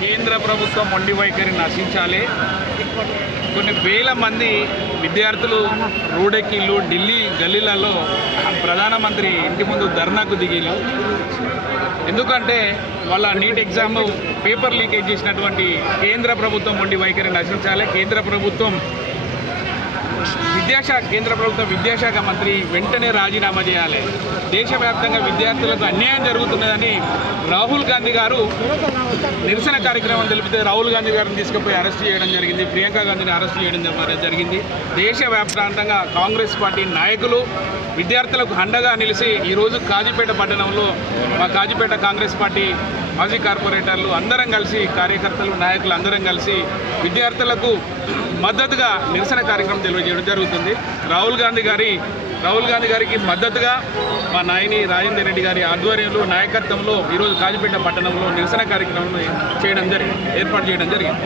కేంద్ర ప్రభుత్వం మొండి వైఖరిని నశించాలి. కొన్ని వేల మంది విద్యార్థులు రోడ్డెక్కిళ్ళు, ఢిల్లీ గల్లీలలో ప్రధానమంత్రి ఇంటి ముందు ధర్నాకు దిగిళ్ళు. ఎందుకంటే వాళ్ళ నీట్ ఎగ్జామ్ పేపర్ లీకేజ్ చేసినటువంటి కేంద్ర ప్రభుత్వం మొండి వైఖరిని నశించాలి. కేంద్ర ప్రభుత్వం విద్యాశాఖ మంత్రి వెంటనే రాజీనామా చేయాలి. దేశవ్యాప్తంగా విద్యార్థులకు అన్యాయం జరుగుతున్నదని రాహుల్ గాంధీ గారు నిరసన కార్యక్రమం తెలిపితే రాహుల్ గాంధీ గారిని తీసుకుపోయి అరెస్ట్ చేయడం జరిగింది. ప్రియాంక గాంధీని అరెస్ట్ చేయడం జరిగింది. దేశవ్యాప్తంగా కాంగ్రెస్ పార్టీ నాయకులు విద్యార్థులకు అండగా నిలిచి ఈరోజు కాజీపేట పట్టణంలో మా కాజీపేట కాంగ్రెస్ పార్టీ మాజీ కార్పొరేటర్లు అందరం కలిసి, కార్యకర్తలు, నాయకులు అందరం కలిసి విద్యార్థులకు మద్దతుగా నిరసన కార్యక్రమం తెలియజేయడం జరుగుతుంది. రాహుల్ గాంధీ గారికి మద్దతుగా మా నాయని రాజేందర్ రెడ్డి గారి ఆధ్వర్యంలో, నాయకత్వంలో ఈరోజు కాజీపేట పట్టణంలో నిరసన కార్యక్రమం ఏర్పాటు చేయడం జరిగింది.